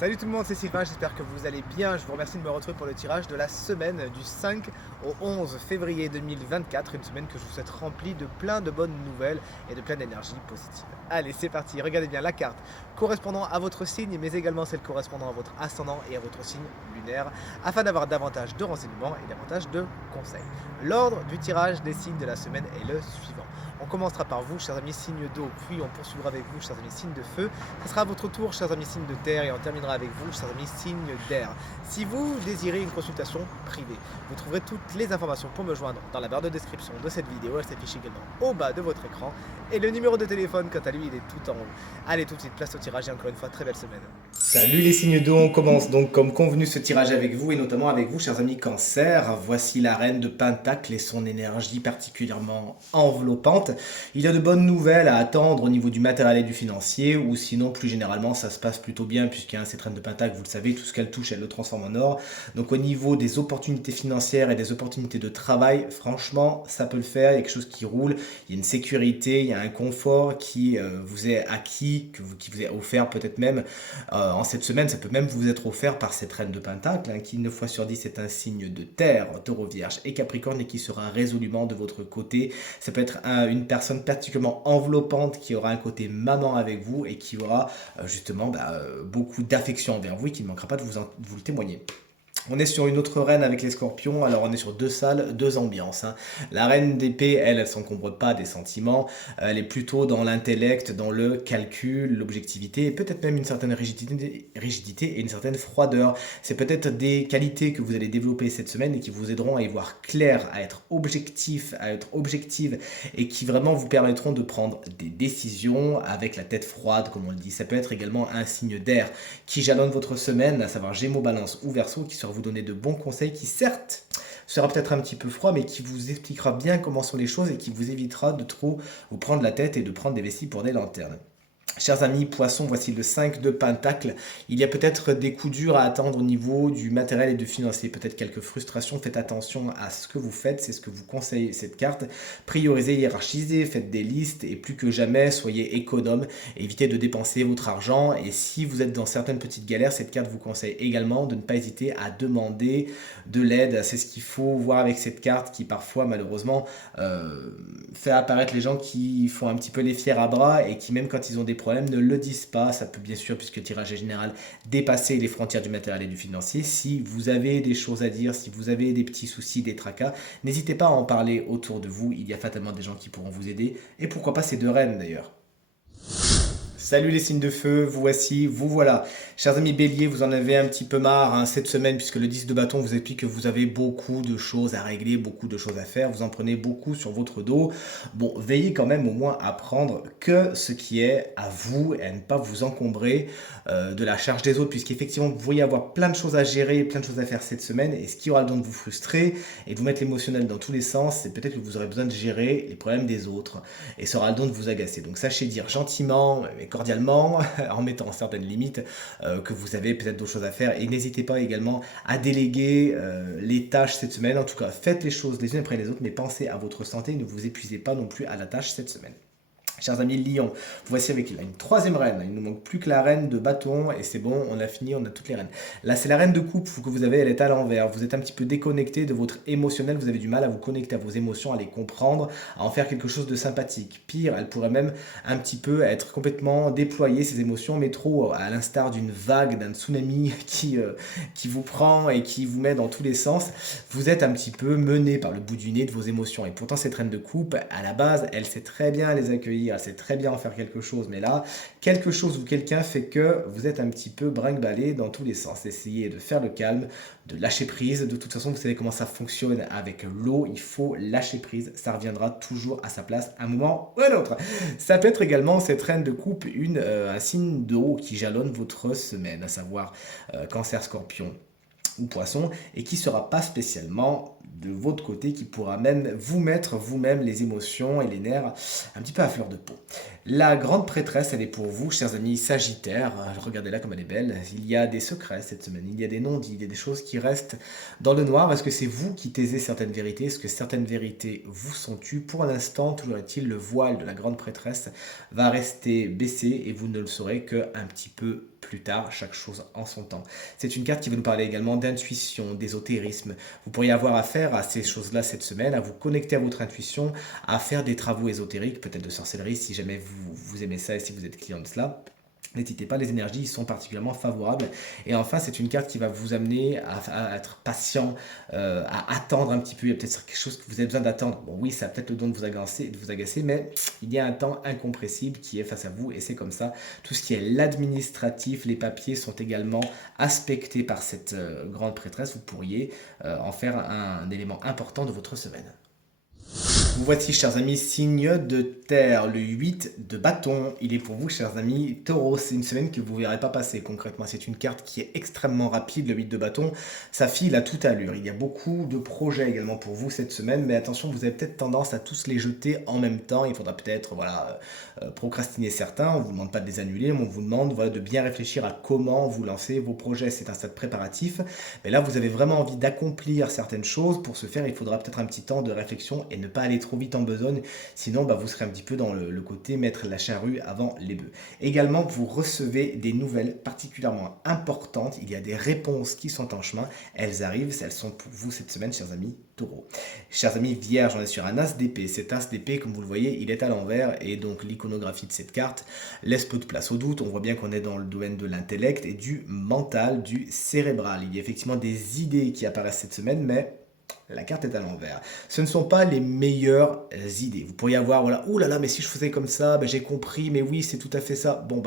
Salut tout le monde, c'est Sylvain, j'espère que vous allez bien. Je vous remercie de me retrouver pour le tirage de la semaine du 5 au 11 février 2024. Une semaine que je vous souhaite remplie de plein de bonnes nouvelles et de plein d'énergie positive. Allez, c'est parti, regardez bien la carte correspondant à votre signe, mais également celle correspondant à votre ascendant et à votre signe lunaire, afin d'avoir davantage de renseignements et davantage de conseils. L'ordre du tirage des signes de la semaine est le suivant. On commencera par vous, chers amis signes d'eau, puis on poursuivra avec vous, chers amis signes de feu. Ce sera à votre tour, chers amis signes de terre, et on terminera avec vous, chers amis signes d'air. Si vous désirez une consultation privée, vous trouverez toutes les informations pour me joindre dans la barre de description de cette vidéo. Elle s'affiche également au bas de votre écran. Et le numéro de téléphone, quant à lui, il est tout en haut. Allez, tout de suite, place au tirage et encore une fois, très belle semaine. Salut les signes d'eau, on commence donc comme convenu ce tirage avec vous et notamment avec vous chers amis Cancer. Voici la reine de Pentacle et son énergie particulièrement enveloppante. Il y a de bonnes nouvelles à attendre au niveau du matériel et du financier, ou sinon plus généralement ça se passe plutôt bien puisqu'il y a cette reine de Pentacle, vous le savez, tout ce qu'elle touche elle le transforme en or. Donc au niveau des opportunités financières et des opportunités de travail, franchement ça peut le faire, il y a quelque chose qui roule, il y a une sécurité, il y a un confort qui vous est acquis, qui vous est offert peut-être même en cette semaine, ça peut même vous être offert par cette reine de Pentacle, qui 9 fois sur 10 est un signe de terre, taureau, vierge et capricorne, et qui sera résolument de votre côté. Ça peut être une personne particulièrement enveloppante qui aura un côté maman avec vous et qui aura justement beaucoup d'affection envers vous et qui ne manquera pas de vous le témoigner. On est sur une autre reine avec les scorpions, alors on est sur deux salles, deux ambiances. La reine d'épée, elle s'encombre pas des sentiments, elle est plutôt dans l'intellect, dans le calcul, l'objectivité, et peut-être même une certaine rigidité et une certaine froideur. C'est peut-être des qualités que vous allez développer cette semaine et qui vous aideront à y voir clair, à être objectif, à être objective, et qui vraiment vous permettront de prendre des décisions avec la tête froide, comme on le dit. Ça peut être également un signe d'air qui jalonne votre semaine, à savoir Gémeaux, Balance ou Verseau, qui sera vous donner de bons conseils, qui certes sera peut-être un petit peu froid, mais qui vous expliquera bien comment sont les choses et qui vous évitera de trop vous prendre la tête et de prendre des vessies pour des lanternes. Chers amis poissons, voici le 5 de Pentacle. Il y a peut-être des coups durs à attendre au niveau du matériel et du financier, peut-être quelques frustrations. Faites attention à ce que vous faites, c'est ce que vous conseille cette carte. Priorisez, hiérarchisez, faites des listes et plus que jamais, soyez économe. Évitez de dépenser votre argent et si vous êtes dans certaines petites galères, cette carte vous conseille également de ne pas hésiter à demander de l'aide. C'est ce qu'il faut voir avec cette carte qui parfois malheureusement fait apparaître les gens qui font un petit peu les fiers à bras et qui même quand ils ont des problèmes ne le disent pas. Ça peut bien sûr, puisque le tirage est général, dépasser les frontières du matériel et du financier. Si vous avez des choses à dire, si vous avez des petits soucis, des tracas, n'hésitez pas à en parler autour de vous. Il y a fatalement des gens qui pourront vous aider. Et pourquoi pas ces deux reines d'ailleurs. Salut les signes de feu, vous voici, vous voilà. Chers amis béliers, vous en avez un petit peu marre cette semaine puisque le 10 de bâton vous explique que vous avez beaucoup de choses à régler, beaucoup de choses à faire, vous en prenez beaucoup sur votre dos. Bon, veillez quand même au moins à prendre que ce qui est à vous et à ne pas vous encombrer de la charge des autres puisqu'effectivement vous pourriez avoir plein de choses à gérer, plein de choses à faire cette semaine et ce qui aura le don de vous frustrer et de vous mettre l'émotionnel dans tous les sens, c'est peut-être que vous aurez besoin de gérer les problèmes des autres et ça aura le don de vous agacer. Donc sachez dire gentiment, mais cordialement, en mettant certaines limites, que vous avez peut-être d'autres choses à faire. Et n'hésitez pas également à déléguer les tâches cette semaine. En tout cas, faites les choses les unes après les autres, mais pensez à votre santé. Ne vous épuisez pas non plus à la tâche cette semaine. Chers amis Lion, voici avec une troisième reine. Il ne manque plus que la reine de bâton et c'est bon, on a fini, on a toutes les reines. Là, c'est la reine de coupe que vous avez, elle est à l'envers. Vous êtes un petit peu déconnecté de votre émotionnel, vous avez du mal à vous connecter à vos émotions, à les comprendre, à en faire quelque chose de sympathique. Pire, elle pourrait même un petit peu être complètement déployée, ces émotions, mais trop à l'instar d'une vague, d'un tsunami qui vous prend et qui vous met dans tous les sens. Vous êtes un petit peu mené par le bout du nez de vos émotions. Et pourtant, cette reine de coupe, à la base, elle sait très bien les accueillir, elle sait très bien en faire quelque chose, mais là, quelque chose ou quelqu'un fait que vous êtes un petit peu brinque-ballé dans tous les sens. Essayez de faire le calme, de lâcher prise. De toute façon, vous savez comment ça fonctionne avec l'eau, il faut lâcher prise, ça reviendra toujours à sa place à un moment ou à un autre. Ça peut être également cette reine de coupe, un signe d'eau qui jalonne votre semaine, à savoir Cancer, Scorpion ou Poisson, et qui ne sera pas spécialement de votre côté, qui pourra même vous mettre vous-même les émotions et les nerfs un petit peu à fleur de peau. La grande prêtresse, elle est pour vous, chers amis Sagittaires. Regardez-la comme elle est belle. Il y a des secrets cette semaine, il y a des non-dits, il y a des choses qui restent dans le noir. Est-ce que c'est vous qui taisez certaines vérités? Est-ce que certaines vérités vous sont tues? Pour l'instant, toujours est-il, le voile de la grande prêtresse va rester baissé et vous ne le saurez qu'un petit peu plus tard, chaque chose en son temps. C'est une carte qui va nous parler également d'intuition, d'ésotérisme. Vous pourriez avoir affaire à ces choses-là cette semaine, à vous connecter à votre intuition, à faire des travaux ésotériques, peut-être de sorcellerie si jamais vous aimez ça et si vous êtes client de cela. N'hésitez pas, les énergies sont particulièrement favorables. Et enfin, c'est une carte qui va vous amener à être patient, à attendre un petit peu. Il y a peut-être quelque chose que vous avez besoin d'attendre. Bon, oui, ça a peut-être le don de vous agacer, mais il y a un temps incompressible qui est face à vous et c'est comme ça. Tout ce qui est l'administratif, les papiers sont également aspectés par cette grande prêtresse. Vous pourriez en faire un élément important de votre semaine. Vous voici, chers amis, signe de terre, le 8 de bâton. Il est pour vous, chers amis, taureau. C'est une semaine que vous ne verrez pas passer concrètement. C'est une carte qui est extrêmement rapide, le 8 de bâton. Ça file à toute allure. Il y a beaucoup de projets également pour vous cette semaine, mais attention, vous avez peut-être tendance à tous les jeter en même temps. Il faudra peut-être procrastiner certains. On ne vous demande pas de les annuler, mais on vous demande de bien réfléchir à comment vous lancez vos projets. C'est un stade préparatif. Mais là, vous avez vraiment envie d'accomplir certaines choses. Pour ce faire, il faudra peut-être un petit temps de réflexion et ne pas aller trop vite en besogne, sinon vous serez un petit peu dans le côté mettre la charrue avant les bœufs. Également, vous recevez des nouvelles particulièrement importantes, il y a des réponses qui sont en chemin, elles arrivent, elles sont pour vous cette semaine, chers amis taureaux. Chers amis vierges, on est sur un as d'épée, cet as d'épée, comme vous le voyez, il est à l'envers, et donc l'iconographie de cette carte laisse peu de place au doute. On voit bien qu'on est dans le domaine de l'intellect et du mental, du cérébral. Il y a effectivement des idées qui apparaissent cette semaine, mais la carte est à l'envers. Ce ne sont pas les meilleures idées. Vous pourriez avoir, ouh là là, mais si je faisais comme ça, j'ai compris, mais oui, c'est tout à fait ça. Bon,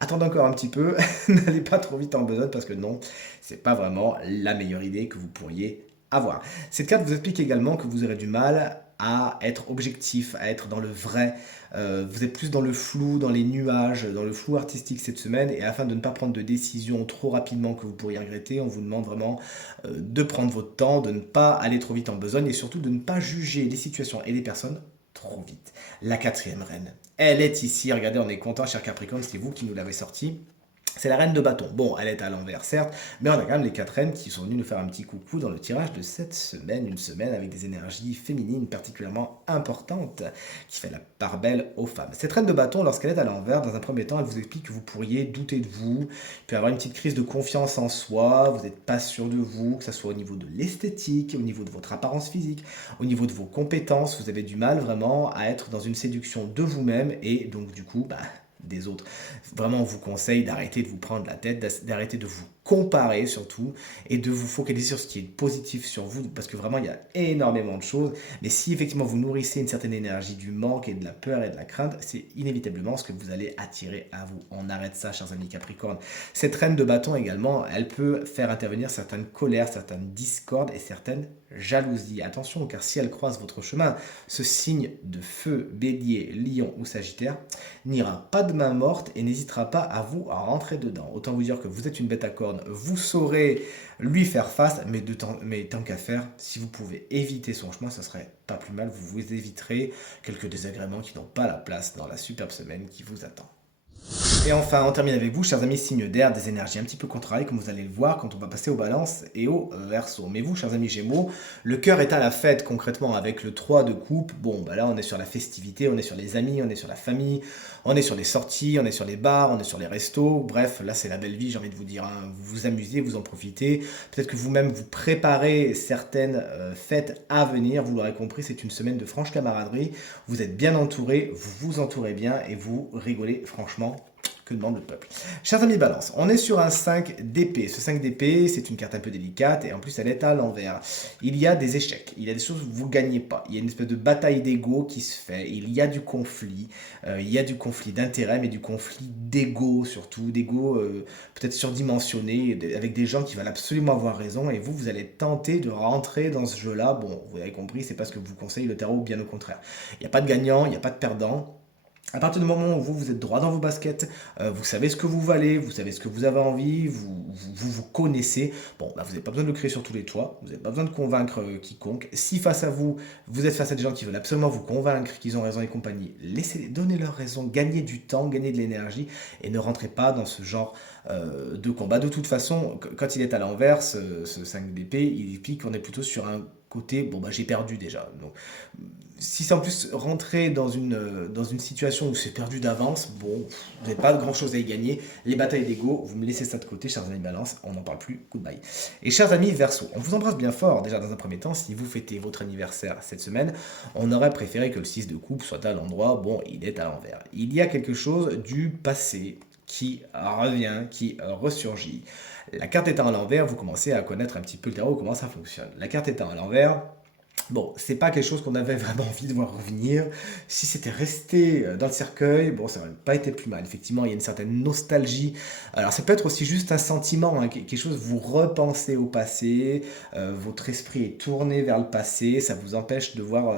attendez encore un petit peu, n'allez pas trop vite en besogne, parce que non, c'est pas vraiment la meilleure idée que vous pourriez avoir. Cette carte vous explique également que vous aurez du mal à être objectif, à être dans le vrai. Vous êtes plus dans le flou, dans les nuages, dans le flou artistique cette semaine, et afin de ne pas prendre de décision trop rapidement que vous pourriez regretter, on vous demande vraiment de prendre votre temps, de ne pas aller trop vite en besogne, et surtout de ne pas juger les situations et les personnes trop vite. La quatrième reine, elle est ici, regardez, on est content, cher Capricorne, c'est vous qui nous l'avez sortie. C'est la reine de bâton. Bon, elle est à l'envers, certes, mais on a quand même les 4 reines qui sont venues nous faire un petit coucou dans le tirage de cette semaine. Une semaine avec des énergies féminines particulièrement importantes qui fait la part belle aux femmes. Cette reine de bâton, lorsqu'elle est à l'envers, dans un premier temps, elle vous explique que vous pourriez douter de vous, il peut y avoir une petite crise de confiance en soi, vous n'êtes pas sûr de vous, que ce soit au niveau de l'esthétique, au niveau de votre apparence physique, au niveau de vos compétences, vous avez du mal vraiment à être dans une séduction de vous-même et donc du coup, des autres. Vraiment, on vous conseille d'arrêter de vous prendre la tête, d'arrêter de vous comparer surtout, et de vous focaliser sur ce qui est positif sur vous, parce que vraiment, il y a énormément de choses. Mais si effectivement vous nourrissez une certaine énergie du manque et de la peur et de la crainte, c'est inévitablement ce que vous allez attirer à vous. On arrête ça, chers amis Capricorne. Cette reine de bâton également, elle peut faire intervenir certaines colères, certaines discordes et certaines jalousies. Attention, car si elle croise votre chemin, ce signe de feu, bélier, lion ou sagittaire n'ira pas de main morte et n'hésitera pas à vous à rentrer dedans. Autant vous dire que vous êtes une bête à cornes, vous saurez lui faire face, mais tant qu'à faire, si vous pouvez éviter son chemin, ça serait pas plus mal, vous éviterez quelques désagréments qui n'ont pas la place dans la superbe semaine qui vous attend. Et enfin, on termine avec vous, chers amis signes d'air, des énergies un petit peu contrariées, comme vous allez le voir quand on va passer aux balances et aux verseaux. Mais vous, chers amis gémeaux, le cœur est à la fête concrètement avec le 3 de coupe. Bon, là, on est sur la festivité, on est sur les amis, on est sur la famille, on est sur les sorties, on est sur les bars, on est sur les restos. Bref, là, c'est la belle vie, j'ai envie de vous dire. Vous vous amusez, vous en profitez. Peut-être que vous-même, vous préparez certaines fêtes à venir. Vous l'aurez compris, c'est une semaine de franche camaraderie. Vous êtes bien entourés, vous vous entourez bien et vous rigolez franchement. Que demande le peuple? Chers amis Balance, on est sur un 5 d'épée. Ce 5 d'épée, c'est une carte un peu délicate et en plus elle est à l'envers. Il y a des échecs, il y a des choses où vous ne gagnez pas. Il y a une espèce de bataille d'ego qui se fait. Il y a du conflit. Il y a du conflit d'intérêt, mais du conflit d'ego surtout. D'ego peut-être surdimensionné, avec des gens qui veulent absolument avoir raison. Et vous allez tenter de rentrer dans ce jeu-là. Bon, vous avez compris, c'est pas ce que vous conseille le tarot, bien au contraire. Il n'y a pas de gagnant, il n'y a pas de perdant. À partir du moment où vous êtes droit dans vos baskets, vous savez ce que vous valez, vous savez ce que vous avez envie, vous connaissez, vous n'avez pas besoin de le créer sur tous les toits, vous n'avez pas besoin de convaincre quiconque. Si face à vous, vous êtes face à des gens qui veulent absolument vous convaincre qu'ils ont raison et compagnie, laissez-les, donnez-leur raison, gagnez du temps, gagnez de l'énergie et ne rentrez pas dans ce genre de combat. De toute façon, quand il est à l'envers, ce 5 d'épée, il explique qu'on est plutôt sur un côté, bon bah j'ai perdu déjà. Donc si c'est en plus rentrer dans une situation où c'est perdu d'avance, bon, vous n'avez pas grand chose à y gagner. Les batailles d'ego, vous me laissez ça de côté, chers amis Balance, on n'en parle plus, goodbye. Et chers amis Verseau, on vous embrasse bien fort, déjà dans un premier temps, si vous fêtez votre anniversaire cette semaine, on aurait préféré que le 6 de coupe soit à l'endroit, bon, il est à l'envers. Il y a quelque chose du passé qui revient, qui ressurgit. La carte étant à l'envers, vous commencez à connaître un petit peu le tarot, comment ça fonctionne. La carte étant à l'envers, bon, c'est pas quelque chose qu'on avait vraiment envie de voir revenir. Si c'était resté dans le cercueil, bon, ça n'aurait pas été plus mal. Effectivement, il y a une certaine nostalgie. Alors, ça peut être aussi juste un sentiment, hein, quelque chose, vous repensez au passé, votre esprit est tourné vers le passé, ça vous empêche de voir,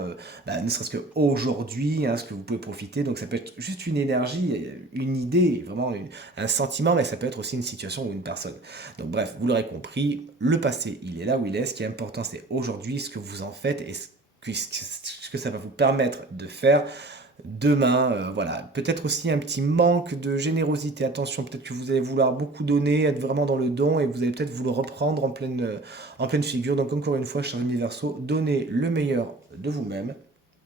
ne serait-ce qu'aujourd'hui, hein, ce que vous pouvez profiter. Donc, ça peut être juste une énergie, une idée, vraiment un sentiment, mais ça peut être aussi une situation ou une personne. Donc, bref, vous l'aurez compris, le passé, il est là où il est. Ce qui est important, c'est aujourd'hui, ce que vous en faites et ce que ça va vous permettre de faire demain. Voilà, peut-être aussi un petit manque de générosité. Attention, peut-être que vous allez vouloir beaucoup donner, être vraiment dans le don et vous allez peut-être vous le reprendre en pleine figure. Donc encore une fois, cher ami Verseau, donnez le meilleur de vous-même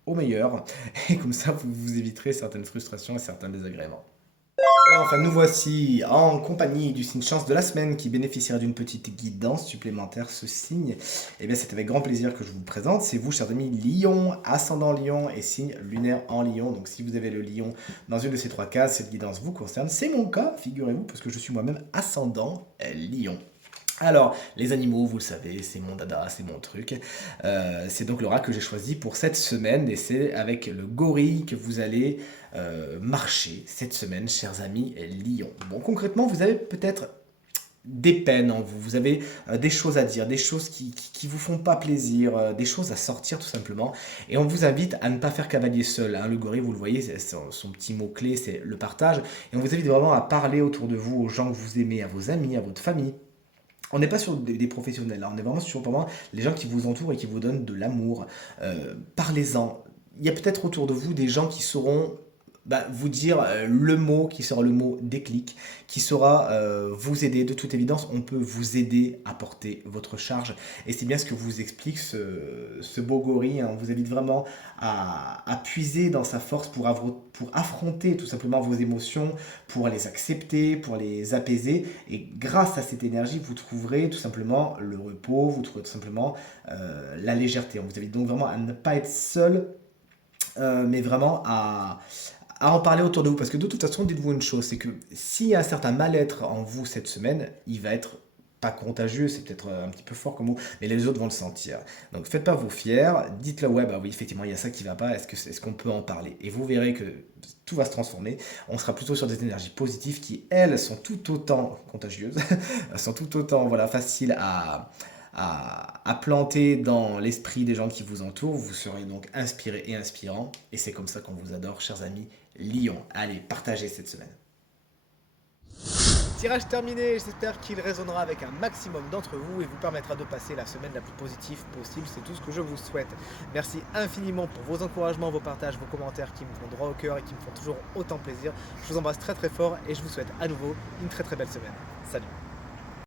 au meilleur et comme ça vous vous éviterez certaines frustrations et certains désagréments. Et enfin, nous voici en compagnie du signe chance de la semaine qui bénéficiera d'une petite guidance supplémentaire. Ce signe, eh bien, c'est avec grand plaisir que je vous le présente. C'est vous, chers amis, Lion, ascendant Lion et signe lunaire en Lion. Donc, si vous avez le Lion dans une de ces trois cases, cette guidance vous concerne. C'est mon cas, figurez-vous, parce que je suis moi-même ascendant Lion. Alors, les animaux, vous le savez, c'est mon dada, c'est mon truc. C'est donc l'aura que j'ai choisi pour cette semaine et c'est avec le gorille que vous allez marcher cette semaine, chers amis Lion. Bon, concrètement, vous avez peut-être des peines en vous, vous avez des choses à dire, des choses qui vous font pas plaisir, des choses à sortir tout simplement. Et on vous invite à ne pas faire cavalier seul. Hein. Le gorille, vous le voyez, son petit mot-clé, c'est le partage. Et on vous invite vraiment à parler autour de vous, aux gens que vous aimez, à vos amis, à votre famille. On n'est pas sur des professionnels, là. On est vraiment sur vraiment les gens qui vous entourent et qui vous donnent de l'amour. Parlez-en. Il y a peut-être autour de vous des gens qui sauront vous dire le mot qui sera le mot déclic, qui saura vous aider. De toute évidence, on peut vous aider à porter votre charge. Et c'est bien ce que vous explique ce beau gorille. Hein. On vous invite vraiment à puiser dans sa force pour affronter tout simplement vos émotions, pour les accepter, pour les apaiser. Et grâce à cette énergie, vous trouverez tout simplement le repos, vous trouverez tout simplement la légèreté. On vous invite donc vraiment à ne pas être seul, mais vraiment à en parler autour de vous. Parce que de toute façon, dites-vous une chose, c'est que s'il y a un certain mal-être en vous cette semaine, il va être pas contagieux, c'est peut-être un petit peu fort comme mot, mais les autres vont le sentir. Donc faites pas vous fiers, dites-le, ouais, oui, effectivement, il y a ça qui va pas, est-ce qu'on peut en parler? Et vous verrez que tout va se transformer, on sera plutôt sur des énergies positives qui, elles, sont tout autant contagieuses, sont tout autant faciles à planter dans l'esprit des gens qui vous entourent. Vous serez donc inspiré et inspirant. Et c'est comme ça qu'on vous adore, chers amis Lion. Allez, partagez cette semaine. Tirage terminé, j'espère qu'il résonnera avec un maximum d'entre vous et vous permettra de passer la semaine la plus positive possible. C'est tout ce que je vous souhaite. Merci infiniment pour vos encouragements, vos partages, vos commentaires qui me font droit au cœur et qui me font toujours autant plaisir. Je vous embrasse très très fort et je vous souhaite à nouveau une très très belle semaine. Salut!